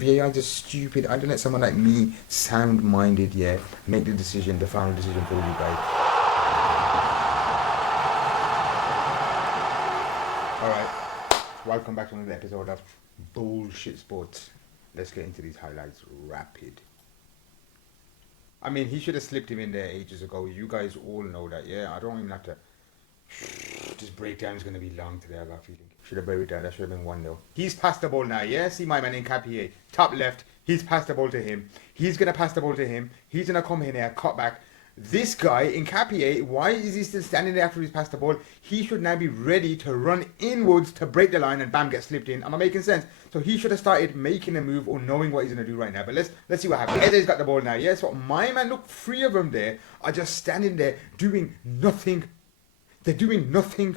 VAR just stupid. I don't let someone like me, sound-minded, yeah, make the decision, the final decision for you guys. Alright, welcome back to another episode of Bullshit Sports. Let's get into these highlights rapid. I mean, he should have slipped him in there ages ago. You guys all know that, yeah? I don't even have to... This breakdown is going to be long today, I got a feeling. Should have buried that. That should have been 1-0. He's passed the ball now, yeah? See my man in Capier. Top left. He's passed the ball to him. He's going to pass the ball to him. He's going to come in here, cut back. This guy in Capier, why is he still standing there after he's passed the ball? He should now be ready to run inwards to break the line and bam, get slipped in. Am I making sense? So he should have started making a move or knowing what he's going to do right now. But let's see what happens. Eze's got the ball now, yeah? So my man, look, 3 of them there are just standing there doing nothing. They're doing nothing.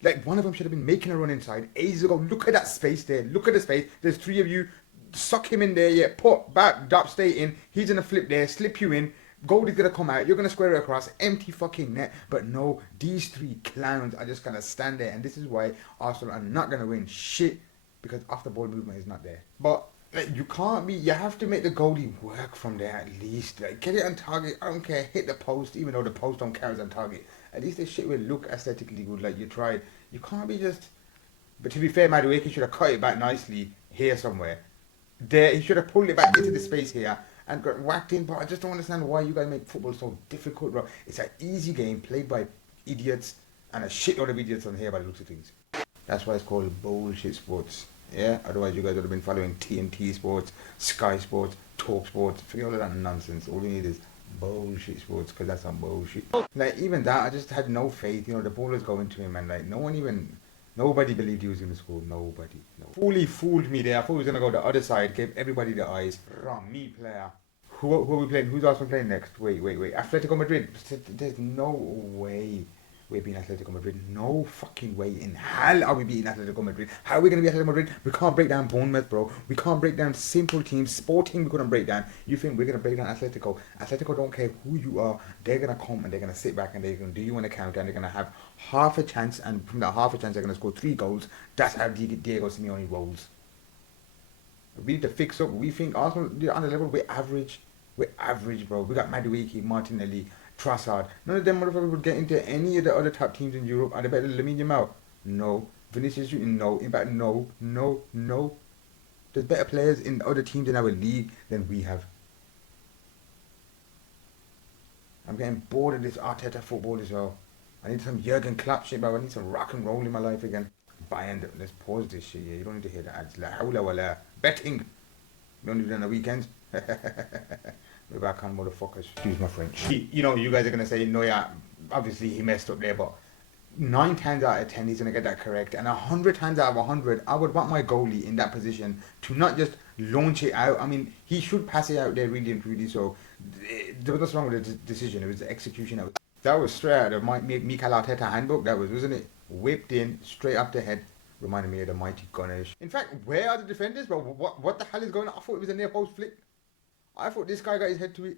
Like, one of them should have been making a run inside ages ago. Look at that space there. Look at the space. There's 3 of you. Suck him in there, yeah. Put back, drop, stay in. He's gonna flip there, slip you in. Goldie's gonna come out. You're gonna square it across. Empty fucking net. But no, these 3 clowns are just gonna stand there. And this is why Arsenal are not gonna win shit. Because off the ball movement is not there. But like, you can't be, you have to make the goalie work from there at least. Like, get it on target. I don't care. Hit the post, even though the post don't count on target. At least this shit will look aesthetically good, like you tried. You can't be just... But to be fair, Madueke should have cut it back nicely here somewhere. There, he should have pulled it back into the space here and got whacked in. But I just don't understand why you guys make football so difficult, bro. It's an easy game played by idiots and a shitload of idiots on here by the looks of things. That's why it's called Bullshit Sports. Yeah, otherwise you guys would have been following TNT Sports, Sky Sports, talkSPORT. Forget all of that nonsense. All you need is Bullshit Sports, because that's some bullshit. Like, even that, I just had no faith. You know, the ball was going to him and like nobody believed he was going to score. Nobody. No. Fully fooled me there. I thought he was going to go the other side, gave everybody the eyes. Wrong, me player. Who are we playing? Who's Arsenal playing next? Wait. Atletico Madrid. There's no way we're beating Atletico Madrid. No fucking way in hell are we beating Atletico Madrid. How are we going to beat Atletico Madrid? We can't break down Bournemouth, bro. We can't break down simple teams. Sporting we couldn't break down. You think we're going to break down Atletico? Atletico don't care who you are. They're going to come and they're going to sit back and they're going to do you on a counter and they're going to have half a chance, and from that half a chance they're going to score 3 goals. That's how Diego Simeone rolls. We need to fix up. We think Arsenal on the level, we're average. We're average, bro. We got Madueke, Martinelli, Trossard. None of them motherfuckers would get into any of the other top teams in Europe. Are they better than Lamine Yamal? No. Vinicius shooting? No. In fact, no. There's better players in other teams in our league than we have. I'm getting bored of this Arteta football as well. I need some Jurgen Klopp shit, bro. I need some rock and roll in my life again. Bayern, let's pause this shit, yeah. You don't need to hear the ads. La hawla wala. Betting. You don't do it on the weekends. We're back on, motherfuckers. Excuse my French. You know, you guys are going to say, no, yeah, obviously he messed up there, but 9 times out of 10 he's going to get that correct. And 100 times out of 100, I would want my goalie in that position to not just launch it out. I mean, he should pass it out there really and truly. So there was nothing wrong with the decision. It was the execution. That was straight out of Mikel Arteta handbook. That was, wasn't it? Whipped in, straight up the head. Reminded me of the mighty Gunners. In fact, where are the defenders, bro? What the hell is going on? I thought it was a near post flick. I thought this guy got his head to it.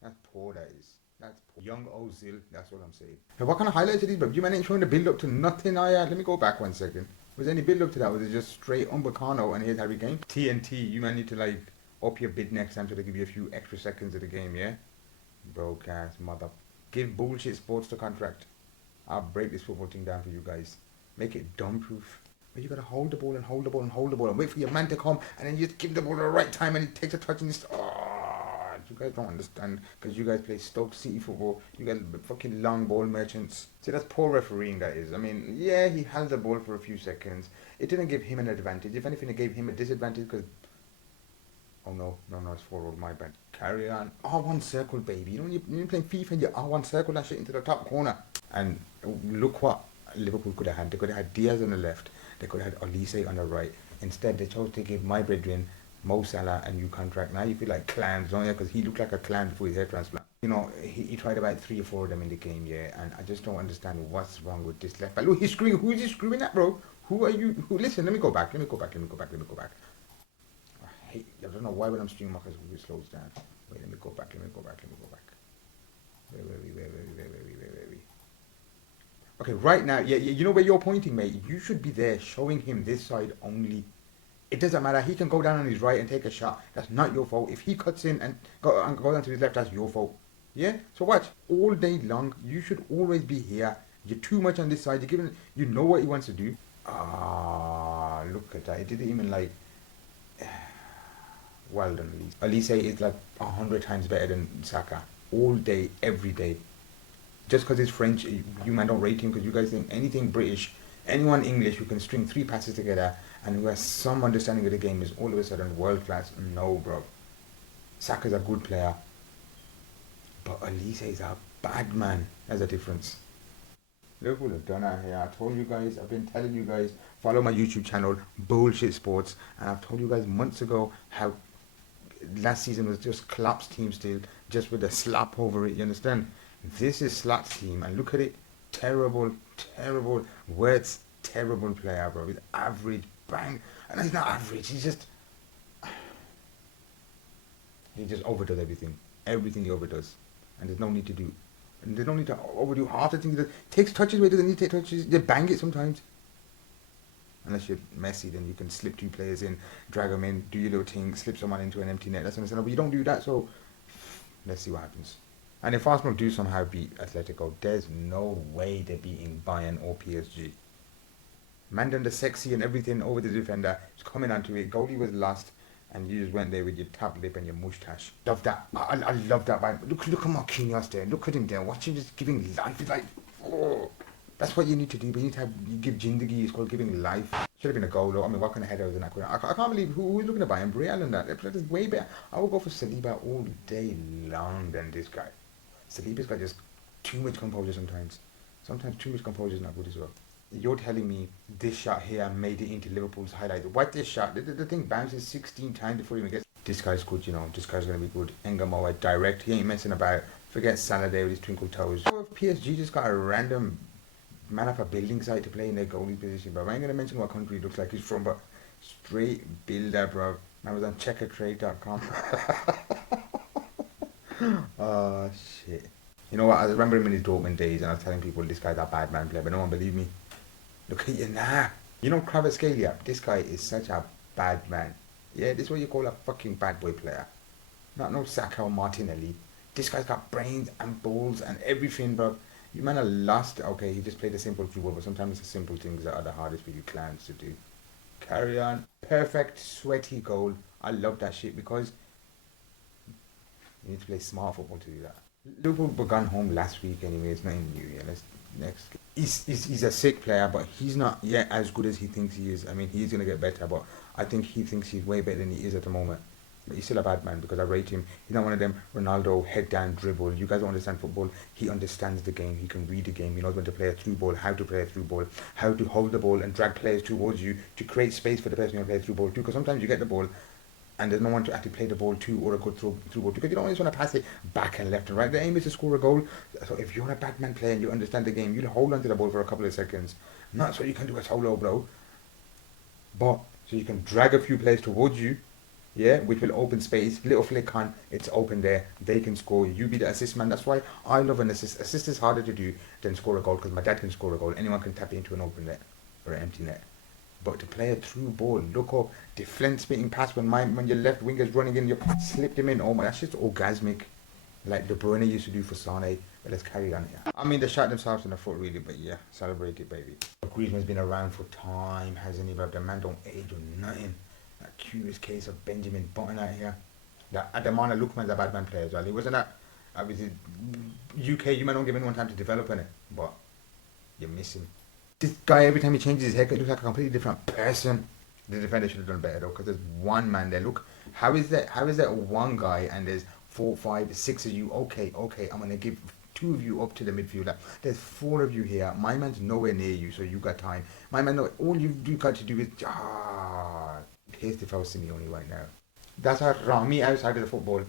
That's poor, that is. That's poor. Young Ozil, that's what I'm saying. Hey, what kind of highlights are these, bro? You man ain't showing the build up to nothing. Let me go back 1 second. Was there any build up to that? Was it just straight Umbacano and here's Harry Kane? TNT, you man need to like up your bid next time so they give you a few extra seconds of the game, yeah? Broadcast, mother. Give Bullshit Sports the contract. I'll break this football thing down for you guys. Make it dumb proof. But you gotta hold the ball and hold the ball and hold the ball and wait for your man to come and then you just give the ball at the right time and he takes a touch and just you guys don't understand because you guys play Stoke City football. You guys fucking long ball merchants. See, that's poor refereeing, that is. I mean, yeah, he held the ball for a few seconds. It didn't give him an advantage. If anything, it gave him a disadvantage because oh no, it's forward, my bad. Carry on. R1 circle, baby. You know when you're playing FIFA and you R1 circle that shit into the top corner. And look what Liverpool could have had. They could have had Diaz on the left. They could have had Olise on the right. Instead, they chose to give my brethren, Mo Salah, a new contract. Now you feel like clams, don't you? Because he looked like a clam before his hair transplant. You know, he tried about 3 or 4 of them in the game, yeah. And I just don't understand what's wrong with this left back. Look, he's screwing. Who is he screwing at, bro? Who are you? Listen, let me go back. I hate, I don't know why when I'm streaming my it slows down. Wait, let me go back. Where were we? Okay, right now, yeah, you know where you're pointing, mate? You should be there showing him this side only. It doesn't matter. He can go down on his right and take a shot. That's not your fault. If he cuts in and go down to his left, that's your fault. Yeah? So watch. All day long, you should always be here. You're too much on this side. You're giving. You know what he wants to do. Ah, look at that. It didn't even like. Well done, Elise. Elise is like 100 times better than Saka. All day, every day. Just because he's French, you man don't rate him because you guys think anything British, anyone English who can string 3 passes together and who has some understanding of the game is all of a sudden world class. No, bro. Saka's a good player. But Elise is a bad man. There's a difference. Liverpool have done out here. I told you guys, I've been telling you guys, follow my YouTube channel, Bullshit Sports, and I've told you guys months ago how last season was just Klopp's team still, just with a slap over it, you understand? This is Slot's team, and look at it, terrible, terrible, Wirtz, terrible player, bro, with average, bang, and he's not average, he just overdoes everything he overdoes, and there's no need to do. And they don't need to overdo half the things. That takes touches where it doesn't need to take touches. They bang it sometimes. Unless you're messy, then you can slip 2 players in, drag them in, do your little thing, slip someone into an empty net. That's understandable. But you don't do that, so let's see what happens. And if Arsenal do somehow beat Atletico, there's no way they're beating Bayern or PSG. Man done the sexy and everything over the defender. It's coming onto it. Goalie was lost. And you just went there with your top lip and your moustache. Love that. I love that. Man. Look at Marquinhos there. Look at him there. Watch him just giving life. It's like, oh. That's what you need to do. But you need to have, you give Jindagi. It's called giving life. Should have been a goal though. I mean, what kind of header was in that? I can't believe who's looking to buy him. Real and that. That is way better. I would go for Saliba all day long than this guy. Saliba's got just too much composure sometimes. Sometimes too much composure is not good as well. You're telling me this shot here made it into Liverpool's highlight. What this shot? The thing bounces 16 times before he even gets. This guy's good, you know. This guy's going to be good. Engamoa direct. He ain't messing about. Forget Salah there with his twinkle toes. PSG just got a random man off a building site to play in their goalie position. But I ain't going to mention what country he looks like he's from. But straight builder, bro. I was on checkertrade.com. Oh, shit. You know what? I remember him in his Dortmund days and I was telling people this guy's a bad man player. But no one believed me. Look at you now. You know Kvaratskhelia? This guy is such a bad man. Yeah, this is what you call a fucking bad boy player. Not no Saka or Martinelli. This guy's got brains and balls and everything, bro. You man are lost. Okay, he just played a simple football, but sometimes it's the simple things that are the hardest for you clowns to do. Carry on. Perfect, sweaty goal. I love that shit because you need to play smart football to do that. Liverpool were gone home last week anyway. It's nothing new. Yeah, let's next. He's a sick player, but he's not yet as good as he thinks he is. I mean, he's gonna get better, but I think he thinks he's way better than he is at the moment. But he's still a bad man because I rate him. He's not one of them Ronaldo head down dribble. You guys don't understand football. He understands the game. He can read the game. He knows when to play a through ball, how to play a through ball, how to hold the ball and drag players towards you to create space for the person you play a through ball to. Because sometimes you get the ball and there's no one to actually play the ball to or a good through ball because you don't always want to pass it back and left and right. The aim is to score a goal. So if you're a bad man player and you understand the game, you'll hold on to the ball for a couple of seconds. Not so you can do a solo, bro. But so you can drag a few players towards you, yeah, which will open space. Little flick on, it's open there. They can score. You be the assist man. That's why I love an assist. Assist is harder to do than score a goal because my dad can score a goal. Anyone can tap into an open net or an empty net. But to play a through ball, look up, defend spitting pass when your left winger's running in, you slipped him in. Oh my, that's just orgasmic. Like De Bruyne used to do for Sane. But let's carry on here. I mean, they shot themselves in the foot really, but yeah, celebrate it, baby. Griezmann's been around for time, hasn't he? But the man don't age or nothing. That curious case of Benjamin Button out here. That Adamana Lookman's a bad man player as well. He wasn't that. Obviously, UK, you might not give anyone time to develop in it, but you're missing. This guy, every time he changes his haircut, looks like a completely different person. The defender should have done better though, because there's one man there. Look, how is that one guy and there's 4, 5, 6 of you? Okay, I'm gonna give 2 of you up to the midfielder. There's 4 of you here. My man's nowhere near you, so you got time. My man, no, all you got to do is pissed if I was Simeone right now. That's how wrong. Me outside of the football.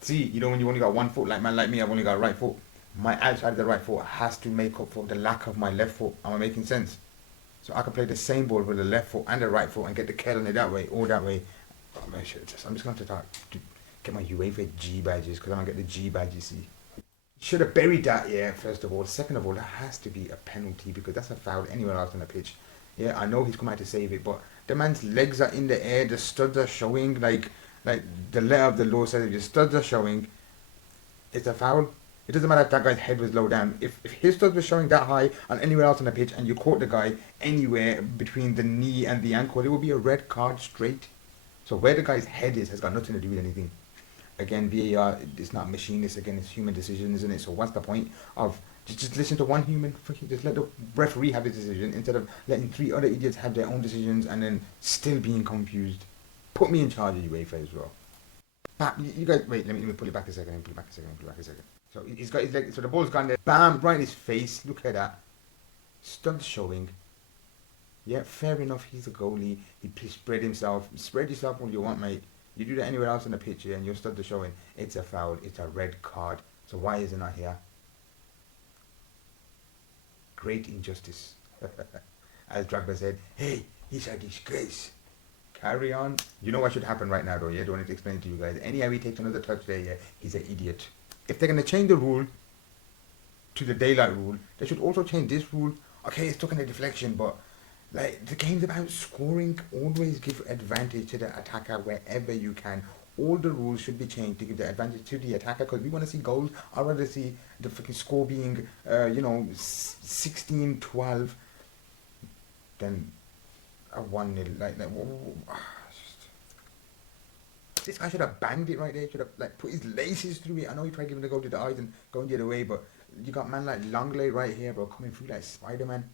See, you know when you only got one foot, like man like me, I've only got a right foot. My outside of the right foot has to make up for the lack of my left foot. Am I making sense? So I can play the same ball with the left foot and the right foot and get the kettle on it that way or that way. Oh, man, I'm just going to have to get my UEFA G badges because I don't get the G badge, you see. Should have buried that, yeah, first of all. Second of all, that has to be a penalty because that's a foul anywhere else on the pitch. Yeah, I know he's come out to save it, but The man's legs are in the air. The studs are showing. Like the letter of the law says, if your studs are showing, it's a foul. It doesn't matter if that guy's head was low down. If his studs were showing that high on anywhere else on the pitch and you caught the guy anywhere between the knee and the ankle, it would be a red card straight. So where the guy's head is has got nothing to do with anything. Again, VAR, it's not machinist. Again, it's human decision, isn't it? So what's the point of just listen to one human? Just let the referee have the decision instead of letting 3 other idiots have their own decisions and then still being confused. Put me in charge of UEFA as well. Bam, you guys, wait, let me pull it back a second. Pull it back a second. So he's got his leg, so the ball's gone there. Bam, right in his face. Look at that. Studs showing. Yeah, fair enough. He's a goalie. He spread himself. Spread yourself all you want, mate. You do that anywhere else on the pitch and your studs are showing. It's a foul. It's a red card. So why is it not here? Great injustice. As Drogba said, hey, he's a disgrace. Carry on. You know what should happen right now, though, yeah? Don't need to explain it to you guys. Anyhow he takes another touch there, yeah, he's an idiot. If they're going to change the rule to the daylight rule, they should also change this rule. Okay, it's talking a deflection, but like the game's about scoring. Always give advantage to the attacker wherever you can. All the rules should be changed to give the advantage to the attacker because we want to see goals. I'd rather see the fucking score being, 16-12 than a 1-0. This guy should have banged it right there. Should have put his laces through it. I know he tried giving the goal to the eyes and going the other way, but you got man like Longley right here, bro, coming through like Spider-Man.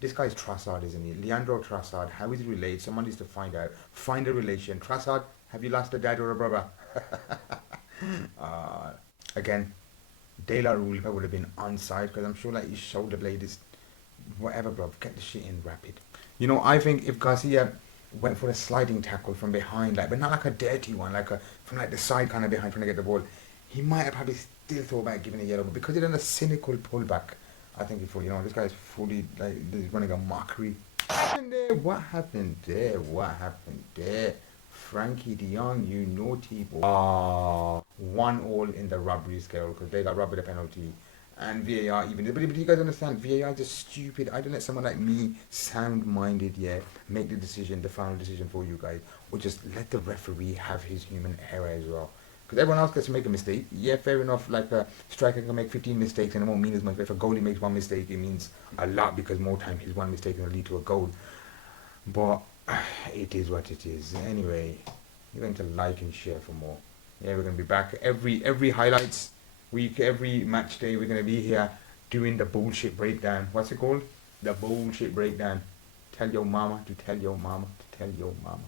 This guy's Trossard, isn't he? Leandro Trossard. How is he related? Someone needs to find out. Find a relation. Trossard, have you lost a dad or a brother? Again, daylight rule would have been onside because I'm sure like his shoulder blade is whatever, bro. Get the shit in rapid. You know, I think if Garcia went for a sliding tackle from behind, but not like a dirty one, from the side kind of behind trying to get the ball, he might have probably still thought about giving a yellow, but because he done a cynical pullback, I think he thought, this guy's fully, he's running a mockery. What happened there? Frankie de Jong, you naughty boy. 1-1 in the robbery scale because they got robbed with a penalty. And VAR even, but you guys understand, VAR is just stupid. I don't let someone like me, sound-minded, make the final decision for you guys. Or just let the referee have his human error as well. Because everyone else gets to make a mistake. Yeah, fair enough, like a striker can make 15 mistakes and it won't mean as much. But if a goalie makes one mistake, it means a lot because more time his one mistake will lead to a goal. But it is what it is. Anyway, you're going to like and share for more. Yeah, we're going to be back every highlights week, every match day. We're going to be here doing the bullshit breakdown. What's it called? The bullshit breakdown. Tell your mama to tell your mama to tell your mama.